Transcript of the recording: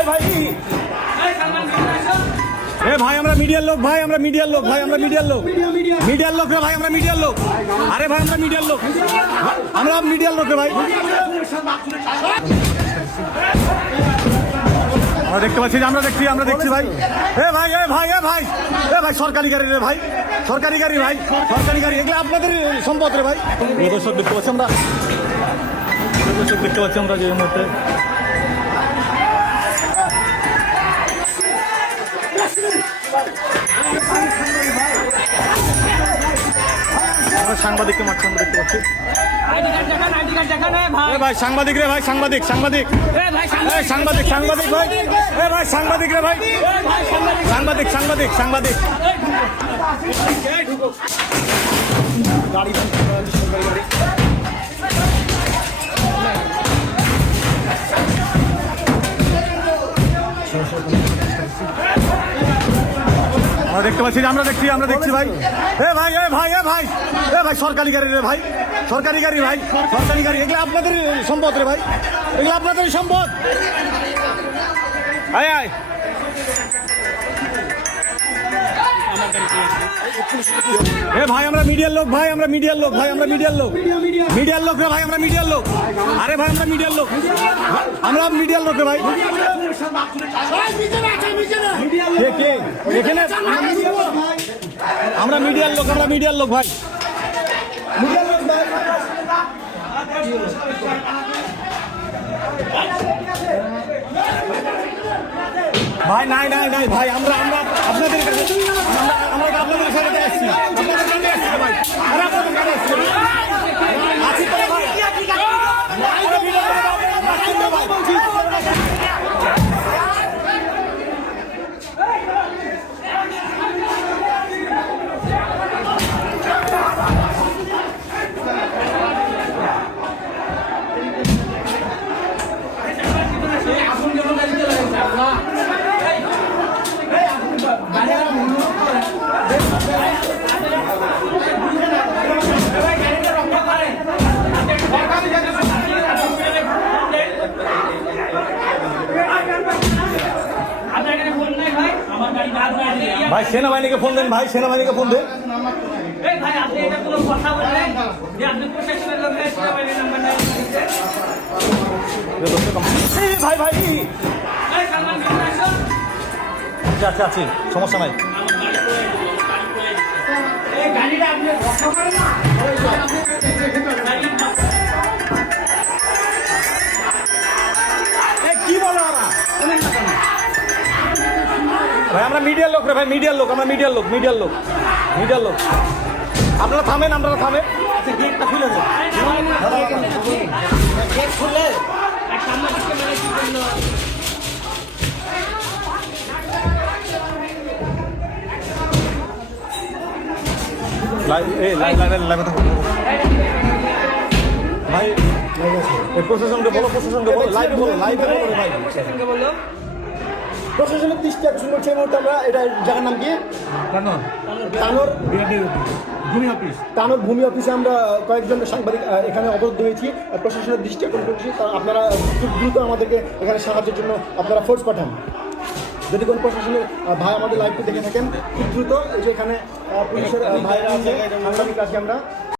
ভাই ভাই এ ভাই আমরা মিডিয়ার লোক ভাই আমরা মিডিয়ার লোক ভাই আমরা মিডিয়ার লোক মিডিয়ার লোক রে ভাই আমরা মিডিয়ার লোক আরে ভাই আমরা মিডিয়ার লোক আমরা মিডিয়ার লোক রে ভাই আমরা দেখতে পাচ্ছি আমরা দেখছি ভাই ভাই ভাই সরকারি গাড়ি রে ভাই সরকারি গাড়ি এগুলো আপনাদের সম্পদ রে ভাই দর্শক দেখতে পাচ্ছি আমরা যে মুহূর্তে সাংবাদিককে মারছে আমরা দেখতে পাচ্ছি ভাই সাংবাদিক রে ভাই সাংবাদিক সাংবাদিক ভাই সাংবাদিক রে ভাই সাংবাদিক গাড়ি আমরা দেখছি ভাই ভাই সরকারি গাড়ি রে ভাই সরকারি গাড়ি এগুলো আপনাদের সম্পদ রে ভাই এগুলো আপনাদের সম্পদ ভাই আমরা মিডিয়ার লোক রে ভাই আমরা মিডিয়ার লোক আরে ভাই আমরা মিডিয়ার লোক রে ভাই এখানে আমরা মিডিয়ার লোক ভাই ভাই নাই ভাই আমরা আপনাদের আপনাদের সাথে আসছি ভাই আরে আপনাদের কাছে আসছি আছি তো ভাই ভাই সেনাবাহিনীকে ফোন দেন ভাই সেনাবাহিনীকে ফোন দেন ভাই ভাই আচ্ছা আছি সমস্যা নাই কি বলো ভাই আমরা মিডিয়ার লোক রে ভাই আমরা মিডিয়ার লোক আপনারা থামেন গেটটা খুলে দেন গেট খুলে ভাই প্রশাসনকে বলো লাইভে বলো ভাই প্রশাসনের দৃষ্টি আকর্ষণ করছে এই মুহূর্তে আমরা এটা জায়গার নাম কি তানোর ভূমি অফিসে আমরা কয়েকজন সাংবাদিক এখানে অবরুদ্ধ হয়েছি প্রশাসনের দৃষ্টি আকর্ষণ করছি আপনারা খুব দ্রুত আমাদেরকে এখানে সাহায্যের জন্য আপনারা ফোর্স পাঠান যদি কোনো প্রশাসনের ভাই আমাদের লাইভটি দেখে থাকেন খুব দ্রুত এই যে এখানে পুলিশের ভাইরা আছে সাংবাদিক আছে আমরা